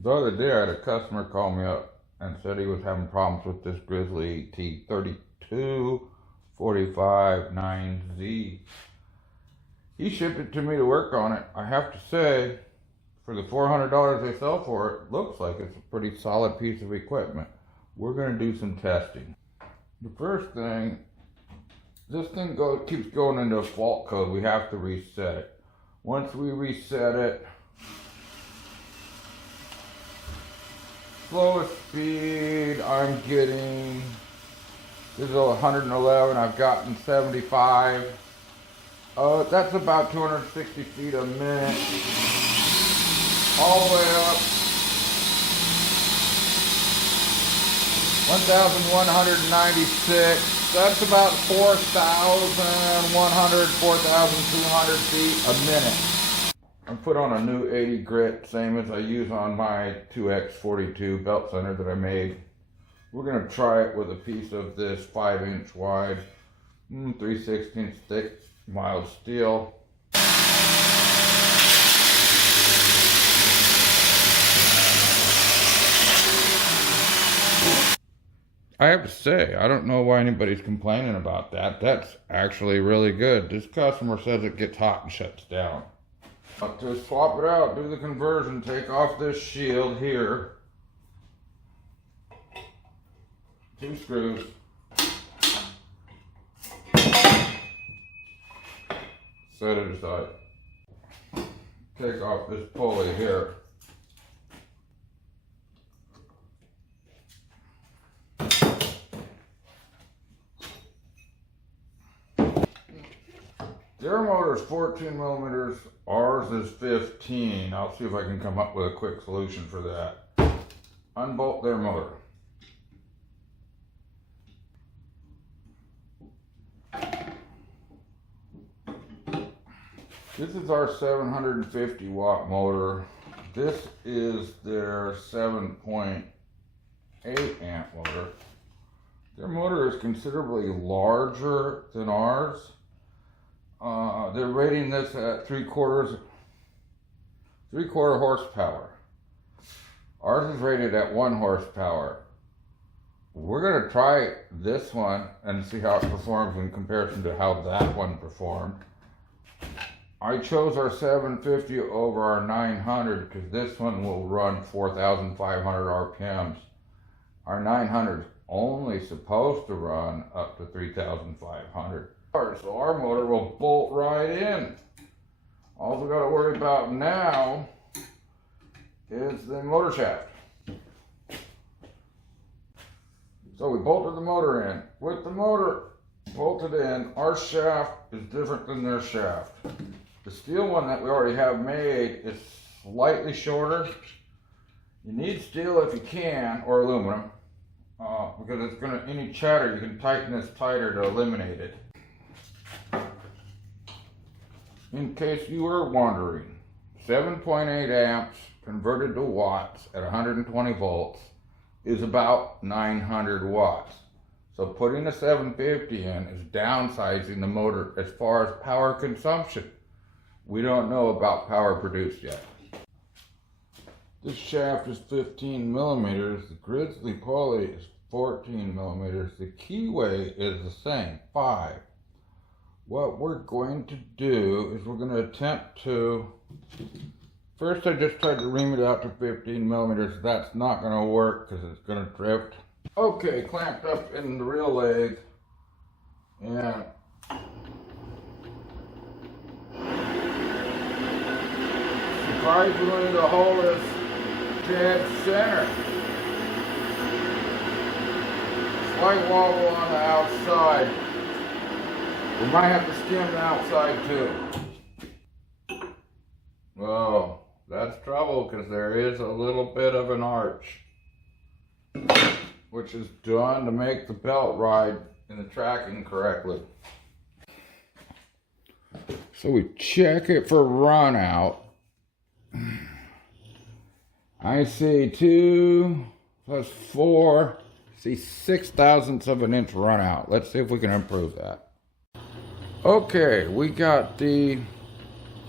The other day I had a customer call me up and said he was having problems with this Grizzly T3245 9Z. He shipped it to me to work on it. I have to say, for the $400 they sell for it, looks like it's a pretty solid piece of equipment. We're going to do some testing. The first thing, this thing keeps going into a fault code. We have to reset it. Once we reset it, slowest speed I'm getting, this is 111, I've gotten 75. That's about 260 feet a minute. All the way up, 1,196. That's about 4,100, 4,200 feet a minute. I put on a new 80 grit, same as I use on my 2X42 belt center that I made. We're going to try it with a piece of this 5-inch wide, 3/16 thick mild steel. I have to say, I don't know why anybody's complaining about that. That's actually really good. This customer says it gets hot and shuts down. To swap it out, do the conversion, take off this shield here. 2 screws. Set it aside. Take off this pulley here. Their motor is 14 millimeters, ours is 15. I'll see if I can come up with a quick solution for that. Unbolt their motor. This is our 750 watt motor. This is their 7.8 amp motor. Their motor is considerably larger than ours. They're rating this at 3/4 horsepower. Ours is rated at 1 horsepower. We're going to try this one and see how it performs in comparison to how that one performed. I chose our 750 over our 900 because this one will run 4,500 RPMs. Our 900 is only supposed to run up to 3,500. So our motor will bolt right in. All we got to worry about now is the motor shaft. So we bolted the motor in. With the motor bolted in, our shaft is different than their shaft. The steel one that we already have made is slightly shorter. You need steel if you can, or aluminum, because it's going to, any chatter, you can tighten this tighter to eliminate it. In case you were wondering, 7.8 amps converted to watts at 120 volts is about 900 watts. So putting a 750 in is downsizing the motor as far as power consumption. We don't know about power produced yet. This shaft is 15 millimeters. The Grizzly pulley is 14 millimeters. The keyway is the same, 5. What we're going to do is we're going to attempt to, first I just tried to ream it out to 15 millimeters. That's not going to work because it's going to drift. Okay, clamped up in the real leg, and surprisingly the hole is dead center. Slight wobble on the outside. We might have to skim the outside too. Well, that's trouble because there is a little bit of an arch, which is done to make the belt ride in the tracking correctly. So we check it for run out. I see 2 plus 4, see 6/1000ths of an inch run out. Let's see if we can improve that. Okay, we got the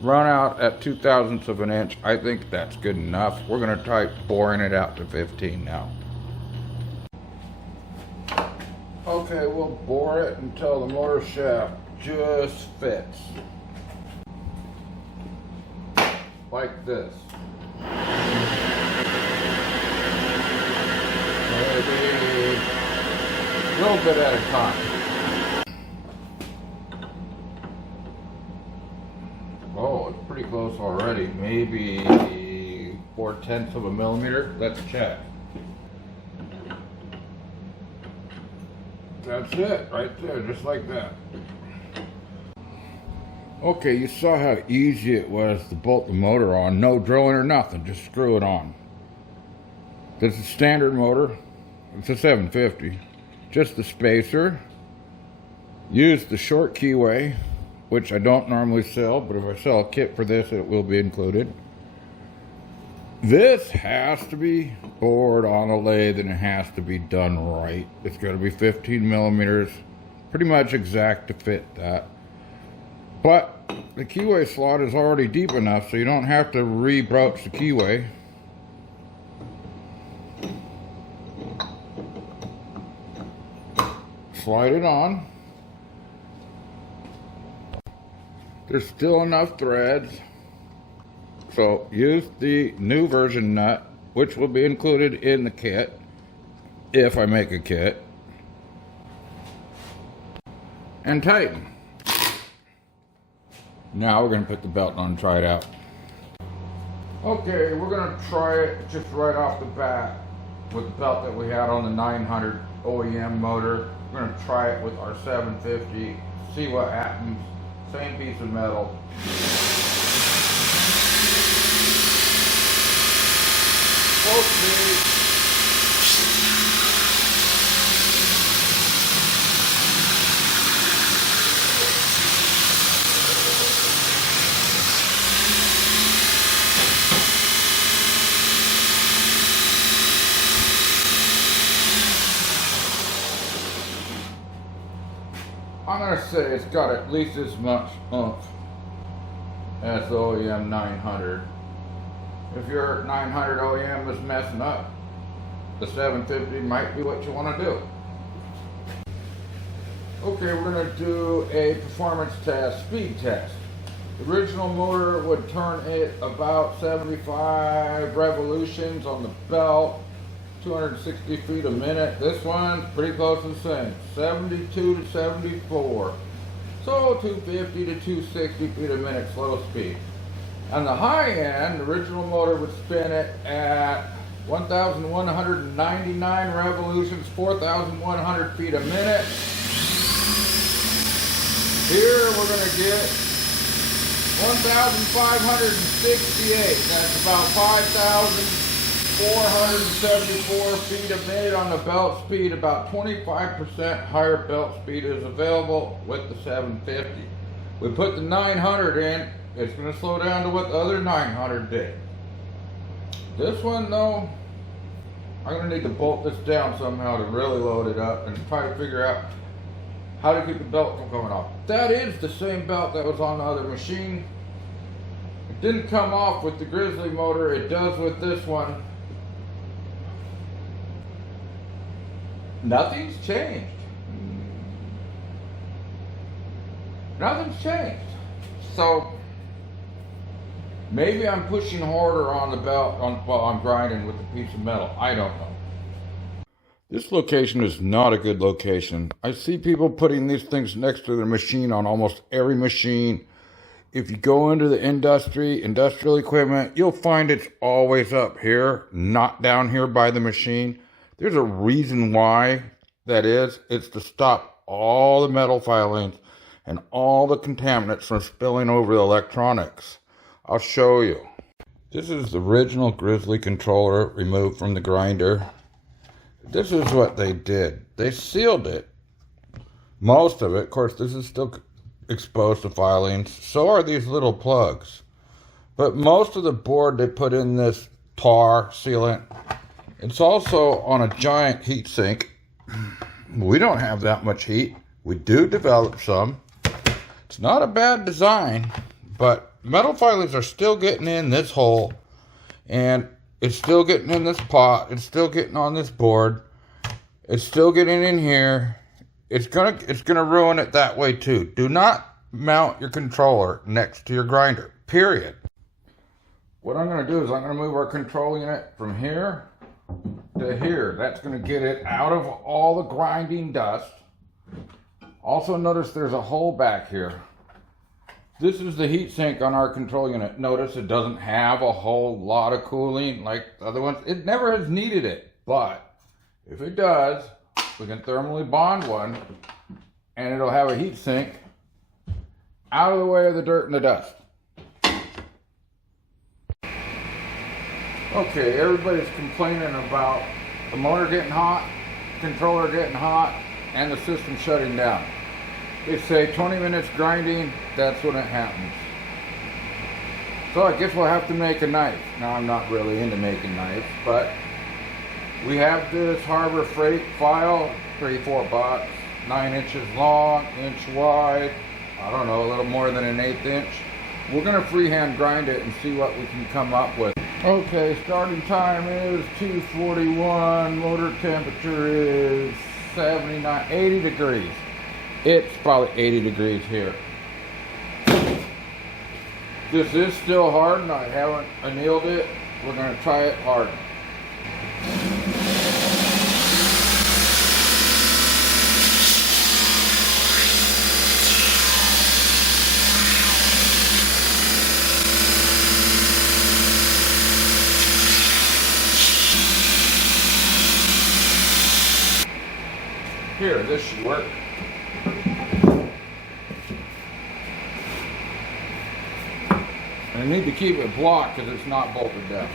run out at 2/1000ths of an inch. I think that's good enough. We're gonna try boring it out to 15 now. Okay, we'll bore it until the motor shaft just fits. Like this. Maybe a little bit at a time. Oh, it's pretty close already. Maybe 4/10ths of a millimeter. Let's check. That's it, right there, just like that. Okay, you saw how easy it was to bolt the motor on. No drilling or nothing, just screw it on. This is a standard motor. It's a 750. Just the spacer. Use the short keyway, which I don't normally sell, but if I sell a kit for this, it will be included. This has to be bored on a lathe and it has to be done right. It's got to be 15 millimeters, pretty much exact to fit that. But the keyway slot is already deep enough so you don't have to re-broach the keyway. Slide it on. There's still enough threads. So use the new version nut, which will be included in the kit, if I make a kit, and tighten. Now we're going to put the belt on and try it out. Okay, we're going to try it just right off the bat with the belt that we had on the 900 OEM motor. We're going to try it with our 750, see what happens. Same piece of metal. I'm gonna say it's got at least as much oomph as the OEM 900. If your 900 OEM is messing up, the 750 might be what you want to do. Okay, we're going to do a performance test, speed test. The original motor would turn it about 75 revolutions on the belt, 260 feet a minute. This one's pretty close to the same, 72 to 74. So 250 to 260 feet a minute slow speed. On the high end, the original motor would spin it at 1,199 revolutions, 4,100 feet a minute. Here we're going to get 1,568. That's about 5,474 feet a minute on the belt speed. About 25% higher belt speed is available with the 750. We put the 900 in. It's going to slow down to what the other 900 did. This one, though, I'm going to need to bolt this down somehow to really load it up and try to figure out how to keep the belt from coming off. That is the same belt that was on the other machine. It didn't come off with the Grizzly motor. It does with this one. Nothing's changed. Nothing's changed. So maybe I'm pushing harder on the belt while I'm grinding with a piece of metal. I don't know. This location is not a good location. I see people putting these things next to their machine on almost every machine. If you go into the industrial equipment, you'll find it's always up here, not down here by the machine. There's a reason why that is. It's to stop all the metal filings and all the contaminants from spilling over the electronics. I'll show you. This is the original Grizzly controller removed from the grinder. This is what they did. They sealed it. Most of it. Of course, this is still exposed to filings. So are these little plugs. But most of the board, they put in this tar sealant. It's also on a giant heat sink. We don't have that much heat. We do develop some. It's not a bad design, but metal filings are still getting in this hole, and it's still getting in this pot. It's still getting on this board. It's still getting in here. It's gonna ruin it that way too. Do not mount your controller next to your grinder, period. What I'm gonna do is I'm gonna move our control unit from here to here. That's gonna get it out of all the grinding dust. Also notice there's a hole back here. This is the heat sink on our control unit. Notice it doesn't have a whole lot of cooling like the other ones. It never has needed it, but if it does, we can thermally bond one and it'll have a heat sink out of the way of the dirt and the dust. Okay, everybody's complaining about the motor getting hot, controller getting hot, and the system shutting down. They say 20 minutes grinding, that's when it happens. So I guess we'll have to make a knife. Now I'm not really into making knives, but we have this Harbor Freight file, $34, 9 inches long, inch wide, I don't know, a little more than an 1/8 inch. We're gonna freehand grind it and see what we can come up with. Okay, starting time is 2:41, motor temperature is 79, 80 degrees. It's probably 80 degrees here. This is still hardened. I haven't annealed it. We're going to try it hardened. Here, this should work. I need to keep it blocked because it's not bolted down.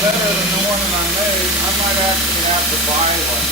Better than the one that I made. I might actually have to buy one.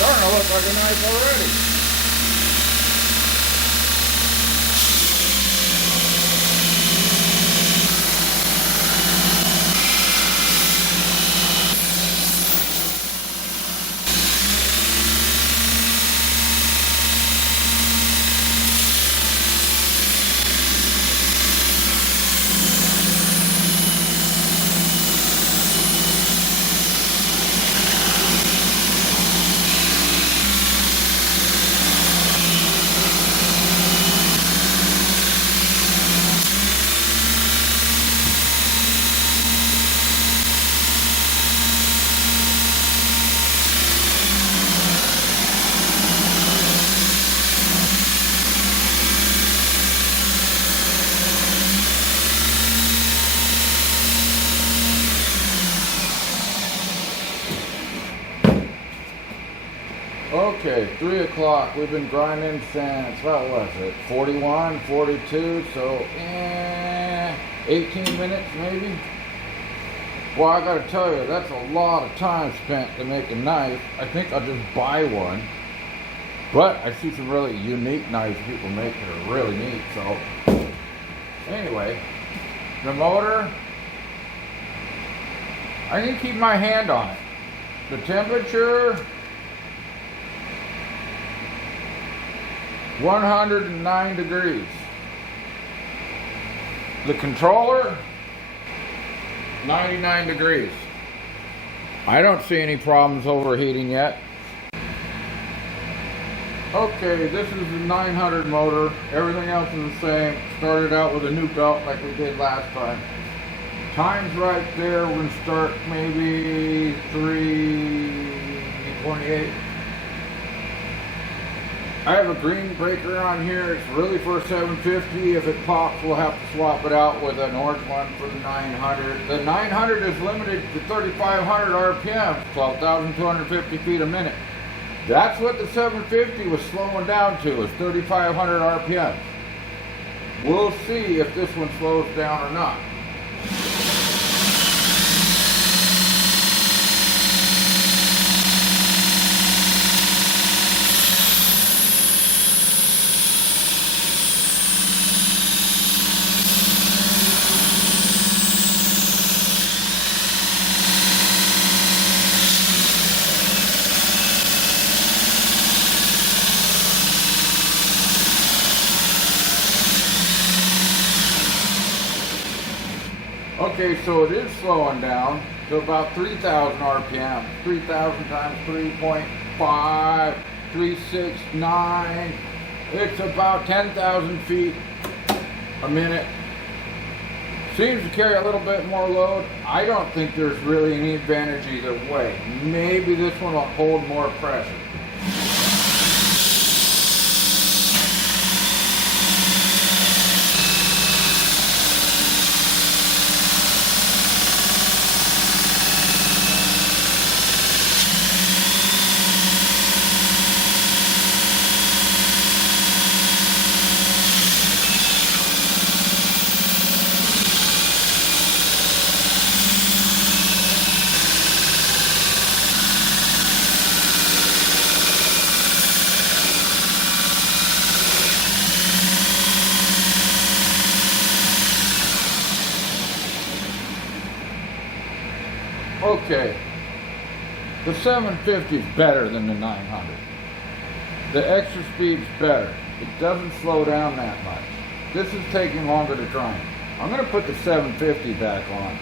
Starting to look like a knife already. Okay, 3 o'clock. We've been grinding since, what was it, 41, 42, so 18 minutes maybe? Well, I gotta tell you, that's a lot of time spent to make a knife. I think I'll just buy one. But I see some really unique knives people make that are really neat, so. Anyway, the motor I can keep my hand on it. The temperature, 109 degrees. The controller, 99 degrees. I don't see any problems overheating yet. Okay, this is the 900 motor. Everything else is the same. Started out with a new belt like we did last time. Time's right there. We're gonna start maybe 3:28. I have a green breaker on here. It's really for 750. If it pops, we'll have to swap it out with an orange one for the 900. The 900 is limited to 3,500 RPM, 12,250 feet a minute. That's what the 750 was slowing down to, is 3,500 RPM. We'll see if this one slows down or not. Okay, so it is slowing down to about 3,000 RPM. 3,000 times 3.5, 369. It's about 10,000 feet a minute. Seems to carry a little bit more load. I don't think there's really any advantage either way. Maybe this one will hold more pressure. Okay, the 750 is better than the 900. The extra speed's better. It doesn't slow down that much. This is taking longer to grind. I'm going to put the 750 back on.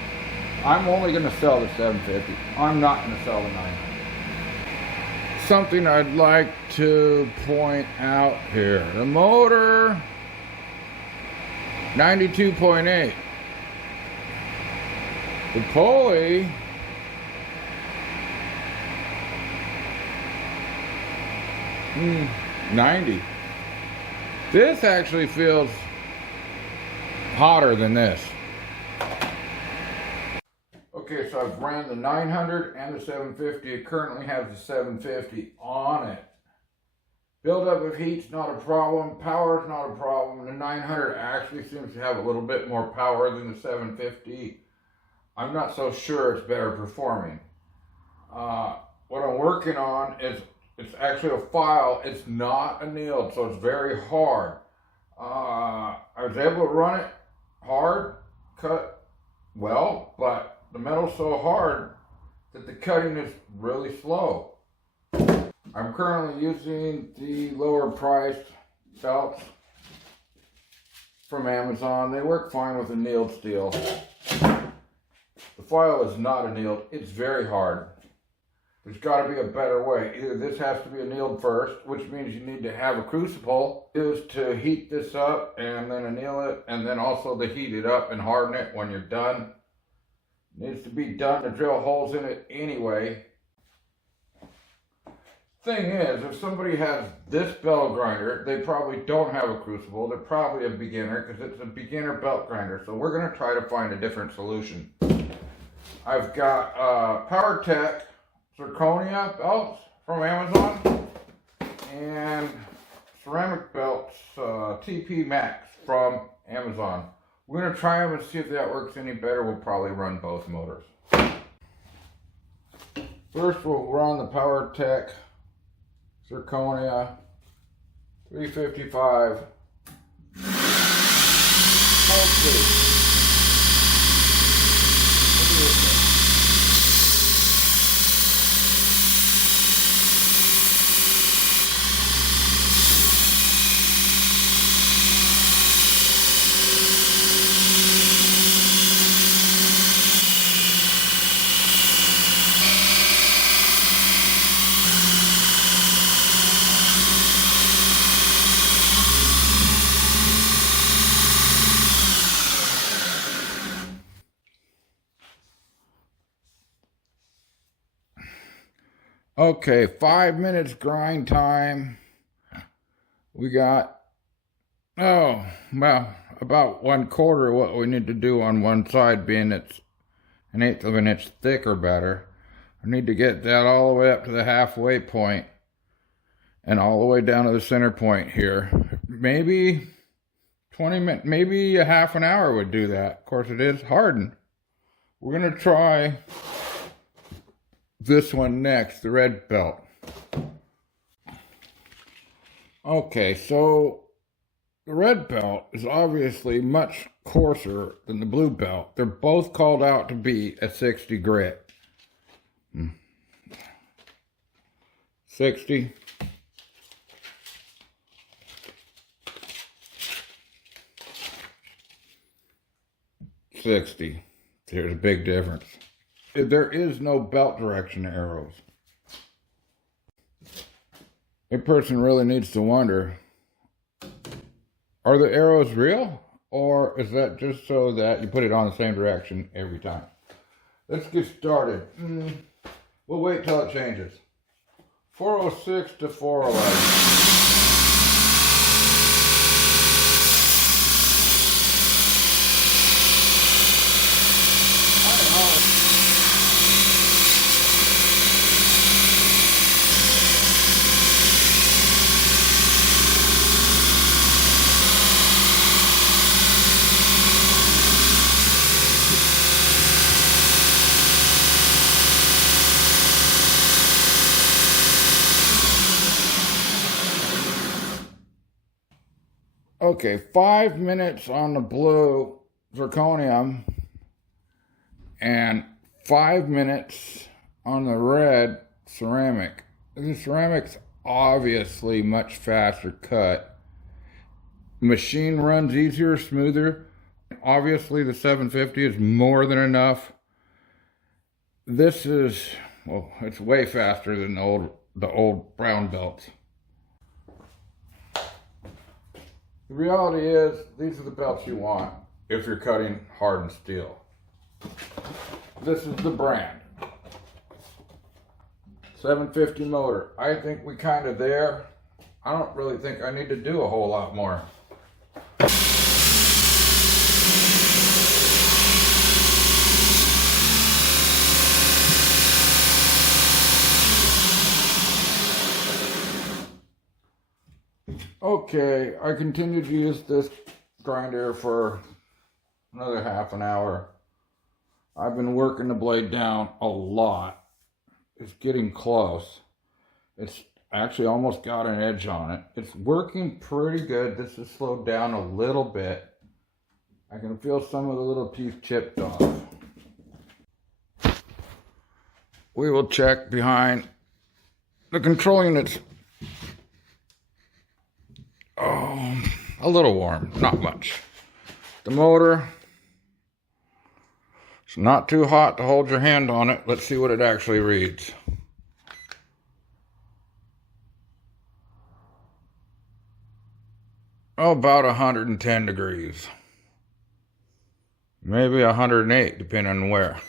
I'm only going to sell the 750. I'm not going to sell the 900. Something I'd like to point out here. The motor, 92.8. The pulley, 90. This actually feels hotter than this. Okay, so I've ran the 900 and the 750. It currently has the 750 on it. Buildup of heat's not a problem. Power's not a problem. The 900 actually seems to have a little bit more power than the 750. I'm not so sure it's better performing. What I'm working on is, it's actually a file. It's not annealed, so it's very hard. I was able to run it hard, cut well, but the metal's so hard that the cutting is really slow. I'm currently using the lower priced belts from Amazon. They work fine with annealed steel. The file is not annealed. It's very hard. There's got to be a better way. Either this has to be annealed first, which means you need to have a crucible, is to heat this up and then anneal it, and then also to heat it up and harden it when you're done. It needs to be done to drill holes in it anyway. Thing is, if somebody has this belt grinder, they probably don't have a crucible. They're probably a beginner, because it's a beginner belt grinder. So we're going to try to find a different solution. I've got PowerTech zirconia belts from Amazon and ceramic belts, TP Max from Amazon. We're going to try them and see if that works any better. We'll probably run both motors. First we'll run the PowerTech zirconia 355. Okay. Okay, 5 minutes grind time. We got, oh, well, about 1/4 what we need to do on one side, being it's 1/8 of an inch thick or better. I need to get that all the way up to the halfway point and all the way down to the center point here. Maybe 20 minutes, maybe a half an hour would do that. Of course, it is hardened. We're going to try this one next, the red belt. Okay, so the red belt is obviously much coarser than the blue belt. They're both called out to be a 60 grit. 60. 60. There's a big difference. There is no belt direction arrows. A person really needs to wonder, are the arrows real? Or is that just so that you put it on the same direction every time? Let's get started. We'll wait till it changes. 406 to 411. Okay, 5 minutes on the blue zirconium and 5 minutes on the red ceramic. The ceramic's obviously much faster cut. Machine runs easier, smoother. Obviously the 750 is more than enough. This is, well, it's way faster than the old brown belts. The reality is, these are the belts you want if you're cutting hardened steel. This is the brand. 750 motor. I think we kind of there. I don't really think I need to do a whole lot more. Okay, I continued to use this grinder for another half an hour. I've been working the blade down a lot. It's getting close. It's actually almost got an edge on it. It's working pretty good. This has slowed down a little bit. I can feel some of the little teeth chipped off. We will check behind the control units. Oh, a little warm, not much. The motor, it's not too hot to hold your hand on it. Let's see what it actually reads. Oh, about 110 degrees. Maybe 108, depending on where.